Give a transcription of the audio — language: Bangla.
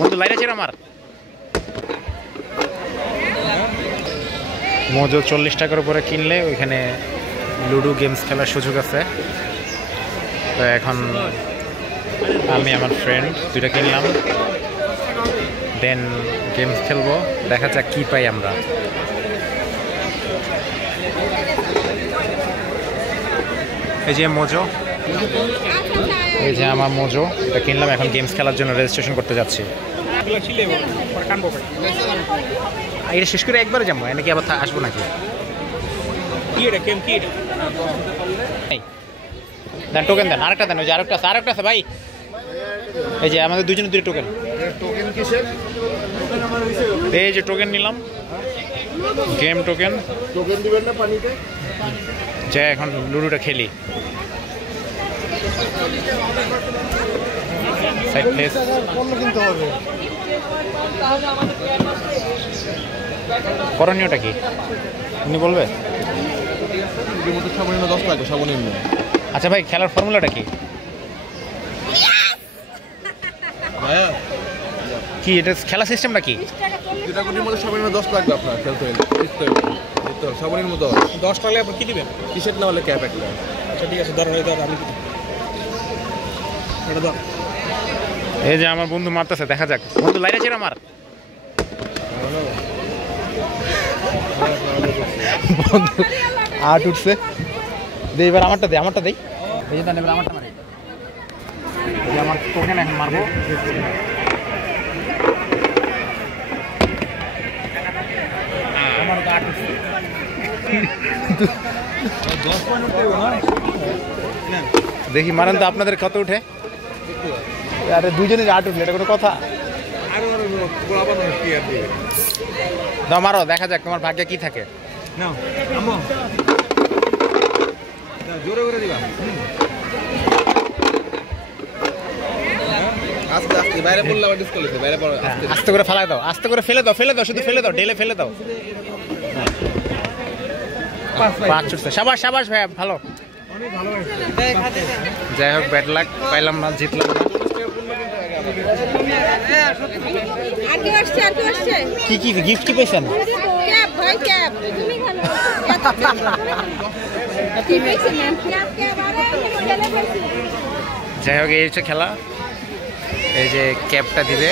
বন্ধু লাইরা ছিল আমার মোজো 40 টাকার উপরে কিনলে ওইখানে লুডো গেমস খেলার সুযোগ আছে। তো এখন আমি আমার ফ্রেন্ড দুইটা কিনলাম, দেন গেমস খেলবো, দেখা যাক কি পাই আমরা। এই যে মোজো, এই যে আমার মোজো, এটা কিনলাম। এখন গেমস খেলার জন্য রেজিস্ট্রেশন করতে যাচ্ছি। এটা শেষ করে একবারে যাবো নাকি আবার আসবো নাকি? দেন টোকেন দেন, আরেকটা দেন, ওই যে আরেকটা আছে ভাই, এই যে আমাদের দুজনের দুটো টোকেন। এই যে টোকেন নিলাম, গেম টোকেন দিবেন না পানিতে। যে এখন লুডোটা খেলি। করণীয়টা কি উনি বলবে? আচ্ছা ভাই, খেলার ফর্মুলাটা কি? কি এটা খেলা সিস্টেমটা কি? সর্বনিম্ন 10 লাগবে আপনার খেলতে হলে, সর্বনিম্ন 10 টাকা আপনি কি দিবেন? টি-শার্ট না হলে ক্যাপ একটা। আচ্ছা ঠিক আছে, ধরো আমি এটা দাও। এই যে আমার বন্ধু মারতেছে, দেখা যাক। বন্ধু লাইরা ছিল আমার বন্ধু আট উঠছে। দে এবার আমারটা দে, আমারটা দেই। এই যে এবার আমারটা মারি। এই যে আমার টোকেন এখন মারবো। আমার আট উঠছে। দেখি মারেন তো আপনাদের কত উঠে। আরে দুজনের আট উঠলে এটা কোনো কথা? দাও মারো, দেখা যাক তোমার ভাগ্যে কি থাকে। জোরে করে দিবা। আস্তে আস্তে বাইরে পড়লে আবার ডিসকালিফাই। বাইরে পড়ো, আস্তে করে ফেলে দাও, আস্তে করে ফেলে দাও, শুধু ফেলে দাও, ঢেলে ফেলে দাও। 5 উঠছে। সাবাস সাবাস ভাই, ভালো। যাই হোক, ব্যাড লাক, পাইলাম না, জিতলাম না। কি কি গিফট কি পেয়েছেন? যাই হোক, এই হচ্ছে খেলা। এই যে ক্যাপটা দিবে।